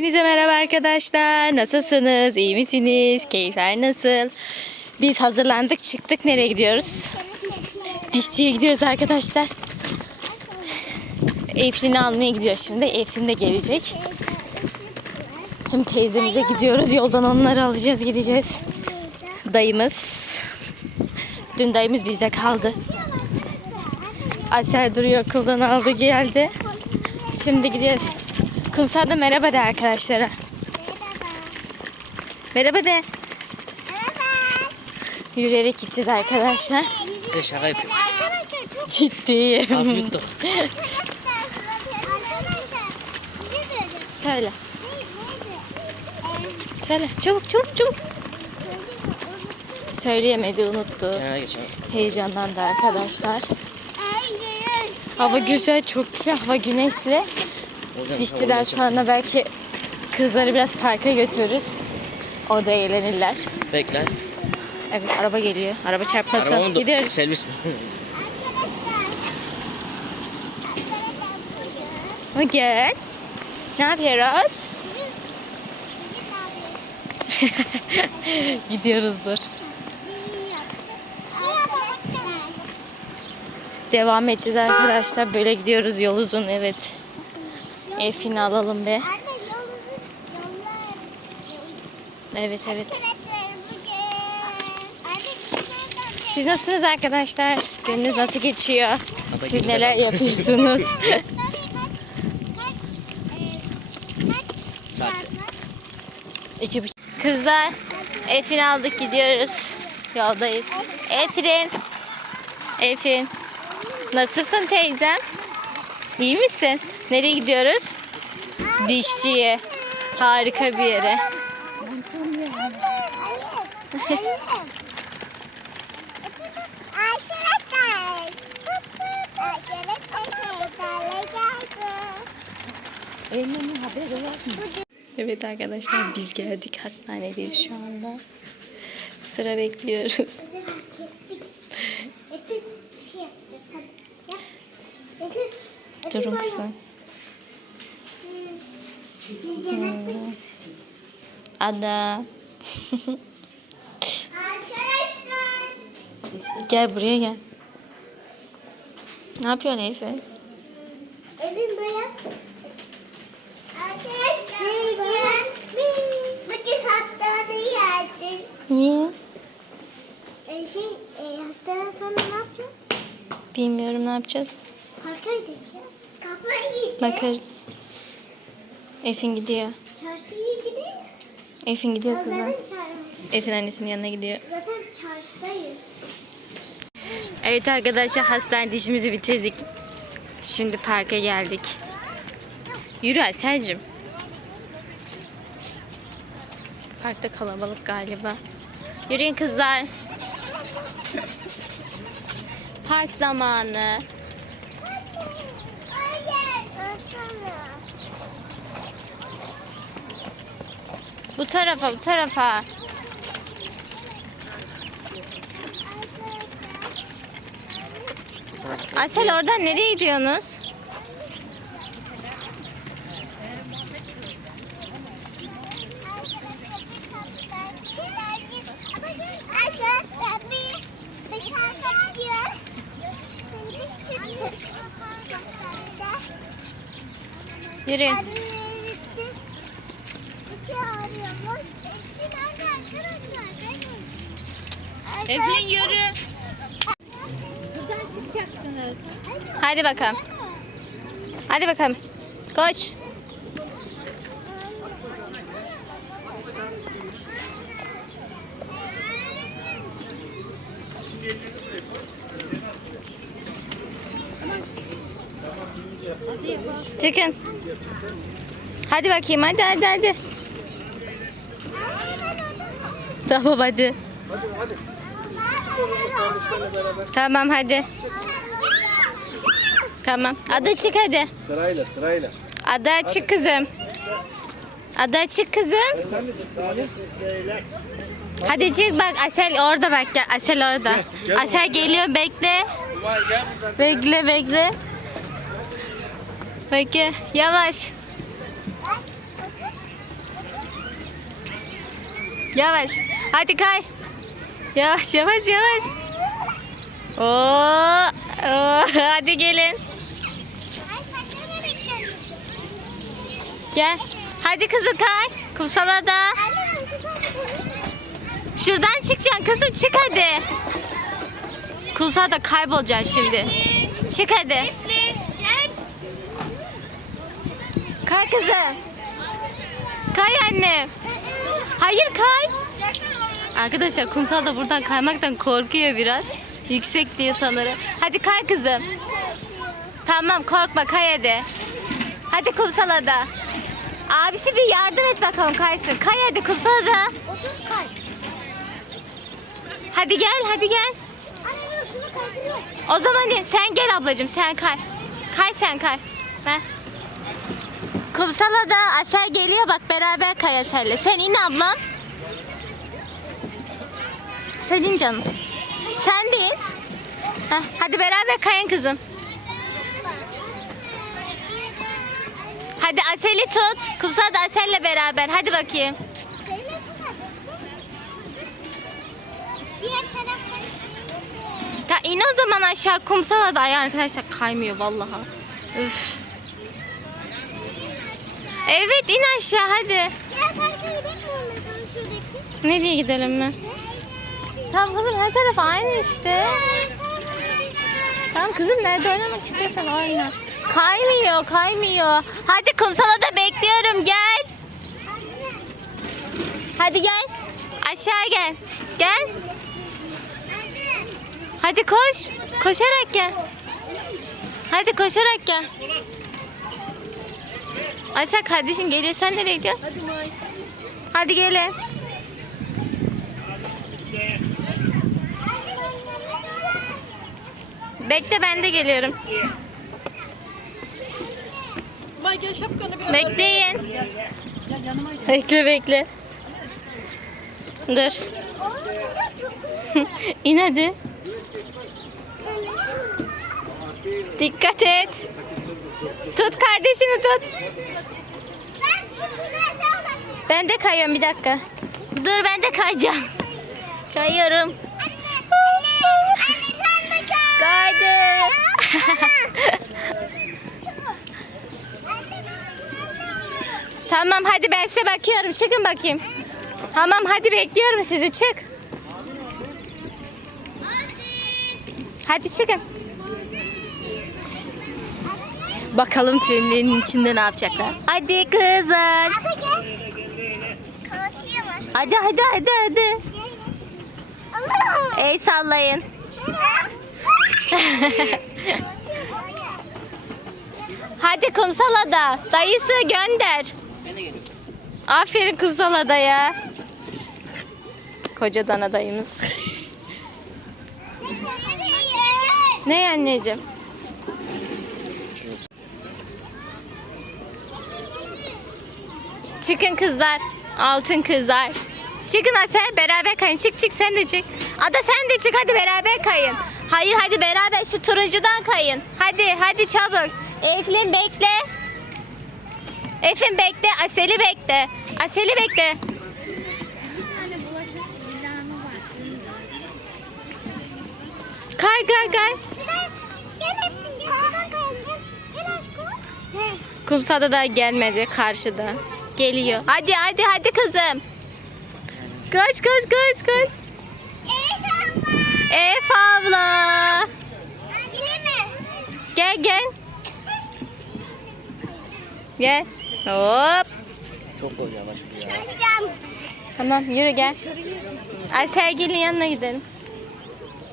Hepinize merhaba arkadaşlar. Nasılsınız? İyi misiniz? Keyifler nasıl? Biz hazırlandık çıktık. Nereye gidiyoruz? Dişçiye gidiyoruz arkadaşlar. Efrin'i almaya gidiyoruz şimdi. Efrin de gelecek. Hem teyzemize gidiyoruz. Yoldan onları alacağız gideceğiz. Dayımız. Dün dayımız bizde kaldı. Asel duruyor okuldan aldı geldi. Şimdi gidiyoruz. Kumsalda merhaba de arkadaşlara. Merhaba de. Yürüyerek gideceğiz arkadaşlar. Size şaka yapıyorum. Arkadaşlar çok Ciddiyim. Abi yuttuk. Arkadaşlar bir şey söyleyeceğim. Söyle. Söyle. Çabuk çabuk çabuk. Söyleyemedi unuttu. Kenara geçelim. Heyecanlandı arkadaşlar. Hava güzel çok güzel. Hava güneşli. Dişçiden sonra belki kızları biraz parka götürürüz. Orada eğlenirler. Bekle. Evet araba geliyor. Araba çarpmasın. Arabamın da Gidiyoruz. servis. Bugün ne yapıyoruz? Gidiyoruzdur. Devam edeceğiz arkadaşlar. Böyle gidiyoruz. Yol uzun evet. Efini alalım be. Anne. Yollar. Evet evet. Anne Siz nasılsınız arkadaşlar? Gününüz nasıl geçiyor? Siz neler yapıyorsunuz? E? İki buçuk. Kızlar, Efin aldık gidiyoruz. Yoldayız. Efrin. Efin. Nasılsın teyzem? İyi misin? Nereye gidiyoruz? Dişçiye. Harika bir yere. Evet arkadaşlar biz geldik. Hastanedeyiz şu anda. Sıra bekliyoruz. Efe bir şey yapacak. Hadi yap. Efe, Efe Durun böyle. kızlar. Biz yemek Ada. Arkadaşlar. Gel buraya gel. Ne yapıyorsun Efe? Evim böyle. Arkadaşlar. Bütün. Niye? Ee, şey, e, hastadan sonra ne yapacağız? Bilmiyorum ne yapacağız. Parka gideceğiz. Kafayı yiyeceğiz. Bakarız. Efin gidiyor. Çarşıya gidelim. Efin gidiyor kızlar. Zaten, çar- Efin annesinin yanına gidiyor. zaten çarşıdayız. Evet arkadaşlar hastane dişimizi bitirdik. Şimdi parka geldik. Yürü Aselcim. Parkta kalabalık galiba. Yürüyün kızlar. Park zamanı. Hayır. Baksana. Bu tarafa bu tarafa. Asel oradan nereye gidiyorsunuz? Yürü. Eflin yürü. Hadi bakalım. Hadi bakalım. Koş. Çıkın. Hadi bakayım hadi hadi hadi. Tamam hadi. Tamam hadi. Tamam. Ada çık hadi. Sırayla sırayla. Ada çık kızım. Ada çık kızım. Sen de çık abi. Hadi çık bak Asel orada bak gel. Asel orada. Asel geliyor bekle. Bekle bekle. Bekle. Yavaş. Yavaş. Hadi kay. Yavaş yavaş yavaş. Oo, oo, hadi gelin. Gel. Hadi kızım kay. Kumsala da. Şuradan çıkacaksın kızım çık hadi. Kumsala da kaybolacaksın şimdi. Çık hadi. Kay kızım. Kay anne. Hayır kay. Arkadaşlar kumsal da buradan kaymaktan korkuyor biraz. Yüksek diye sanırım. Hadi kay kızım. Tamam korkma kay hadi. Hadi kumsala da. Abisi bir yardım et bakalım kaysın. Kay hadi kumsala da. Otur kay. Hadi gel hadi gel. Anne dur şunu kaydırıyor. O zaman? Sen gel ablacığım sen kay. Kay sen kay. Ver. Kumsala da Asel geliyor bak beraber kay Asel'le. Sen in ablam. Sen in canım. Sen de in. Heh, hadi beraber kayın kızım. Hadi Asel'i tut. Kumsal da Asel'le beraber. Hadi bakayım. Ta in o zaman aşağı kumsala da ay arkadaşlar kaymıyor vallahi. Üf. Evet in aşağı hadi. Nereye gidelim mi? Tamam kızım her taraf aynı işte. Tamam kızım nerede oynamak istiyorsan oyna. Kaymıyor kaymıyor. Hadi kumsala da bekliyorum gel. Hadi gel. Aşağı gel. Gel. Hadi koş. Koşarak gel. Hadi koşarak gel. Aysel kardeşim geliyor. Sen nereye gidiyorsun? Hadi Hadi gelin. Bekle ben de geliyorum. Vay gel şapkanı biraz Bekleyin. Bekle bekle. Dur. İn hadi. Dikkat et. Tut kardeşini tut. Ben de kayıyorum bir dakika. Dur ben de kayacağım. Kayıyorum. Kaydım. tamam hadi ben size bakıyorum. Çıkın bakayım. Tamam hadi bekliyorum sizi çık. Hadi çıkın. Bakalım tünelin içinde ne yapacaklar. Hadi kızlar. Hadi. Hadi hadi hadi. El sallayın. Hadi kumsala da. Dayısı gönder. Aferin kumsala da ya. Koca dana dayımız. Ne anneciğim? Çıkın kızlar. Altın kızlar. Çıkın Asel beraber kayın. Çık çık sen de çık. Ada sen de çık hadi beraber kayın. Hayır hadi beraber şu turuncudan kayın. Hadi hadi çabuk. Eflin bekle. Eflin bekle. Asel'i bekle. Asel'i bekle. Kay kay kay. Kumsalda da gelmedi karşıda. Geliyor. Hadi hadi hadi kızım. Koş koş koş koş. Ey Ef abla. Gel? Gel gel. Gel. Hop. Çok ol yavaş bu ya. Tamam yürü gel. Ay sevgilinin yanına gidelim.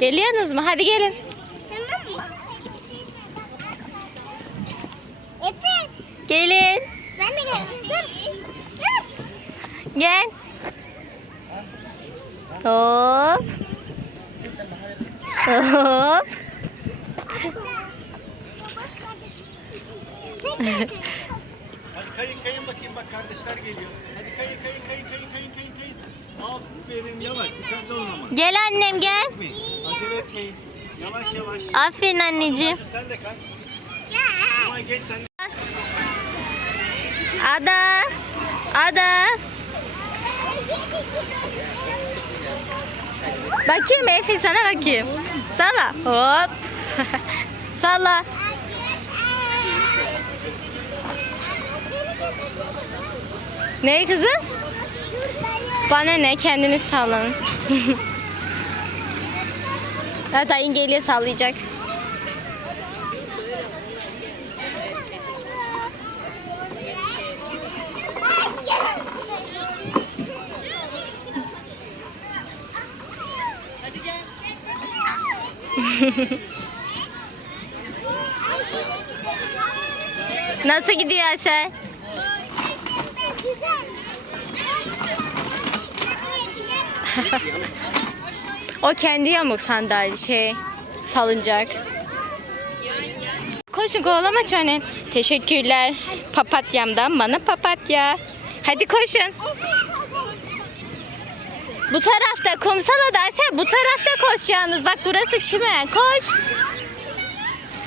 Geliyorsunuz mu? Hadi gelin. Tamam mı? Efrin. Gelin. Ben de gel. Dur. Dur. Gel. Hop. Hop. Hadi kayın kayın bakayım bak kardeşler geliyor. Hadi kayın kayın kayın kayın kayın kayın kayın. Aferin yavaş dikkatli olun ama. Gel annem gel. Etmeyin. Acele etmeyin. Yavaş yavaş. Aferin anneciğim. Sen de kay. Aman geç sen de. Ada. Ada. Bakayım Efe sana bakayım. Salla. Hop. Salla. Ne kızım? Bana ne kendini sallan. ha, dayın geliyor sallayacak. Nasıl gidiyor Asel? O kendi yamuk sandalye şey salıncak. Koşun kovalama çönen. Teşekkürler. Papatyamdan bana papatya. Hadi koşun. Bu tarafta kumsala derse bu tarafta koşacağınız. Bak burası çimen. Koş.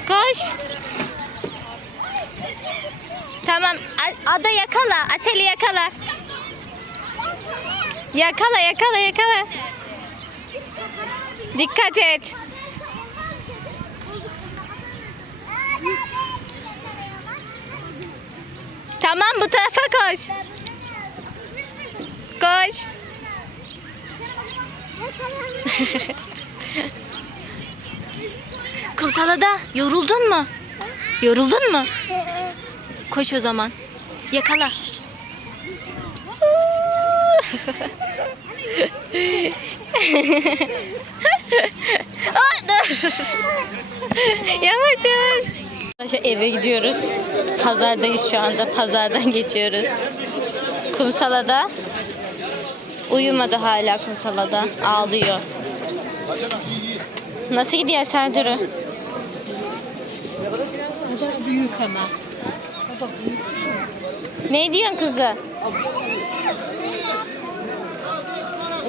Koş. Tamam. Ada yakala. Aseli yakala. Yakala yakala yakala. Dikkat et. Tamam bu tarafa koş. Koş. Kumsalada yoruldun mu? Yoruldun mu? Koş o zaman. Yakala. Aa, dur. Yavaşın. Arkadaşlar eve gidiyoruz. Pazardayız şu anda. Pazardan geçiyoruz. Kumsalada. Uyumadı hala kumsalada. Ağlıyor. Nasıl gidiyor Serduru? Büyük ama. Ne diyorsun kızı?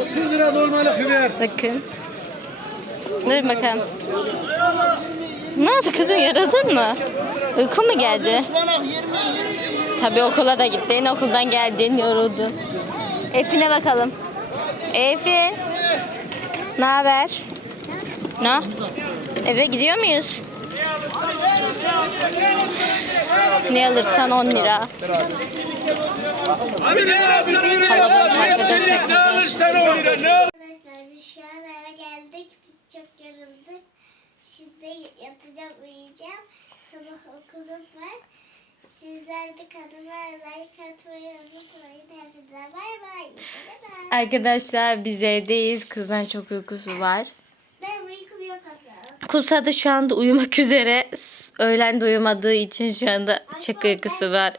30 lira normal biber. Bakın. Dur bakalım. Ne oldu kızım yaradın mı? Uyku mu geldi? Tabii okula da gittin. Okuldan geldin yoruldun. Efine bakalım. Efin. Ne haber? Ne? Eve gidiyor muyuz? Ne alırsan 10 lira. Abi ne alırsan 10 lira. Arkadaşlar. Ne alırsan 10 lira. Ne Arkadaşlar biz şu an eve geldik. Biz çok yorulduk. Şimdi yatacağım, uyuyacağım. Sabah okulum var. Sizler de kanalıma like atmayı unutmayın. Hepinize bay bay. Bay bay. Arkadaşlar biz evdeyiz. Kızdan çok uykusu var. Ben uykum yok aslında. Kumsal da şu anda uyumak üzere. Öğlen de uyumadığı için şu anda çok uykusu var.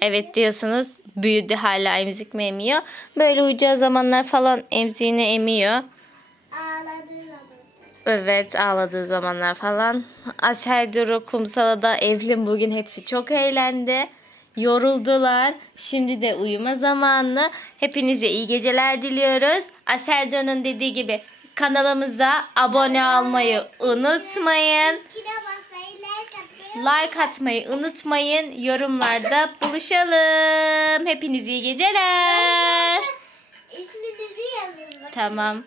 Evet diyorsunuz büyüdü hala emzik mi emiyor. Böyle uyuyacağı zamanlar falan emziğini emiyor. Ağladığı zaman. Evet ağladığı zamanlar falan. Asel Duru, Kumsal'a da Evlin bugün hepsi çok eğlendi. Yoruldular. Şimdi de uyuma zamanı. Hepinize iyi geceler diliyoruz. Asel Duru'nun dediği gibi kanalımıza abone olmayı unutmayın. Like atmayı unutmayın. Yorumlarda buluşalım. Hepinize iyi geceler. Tamam.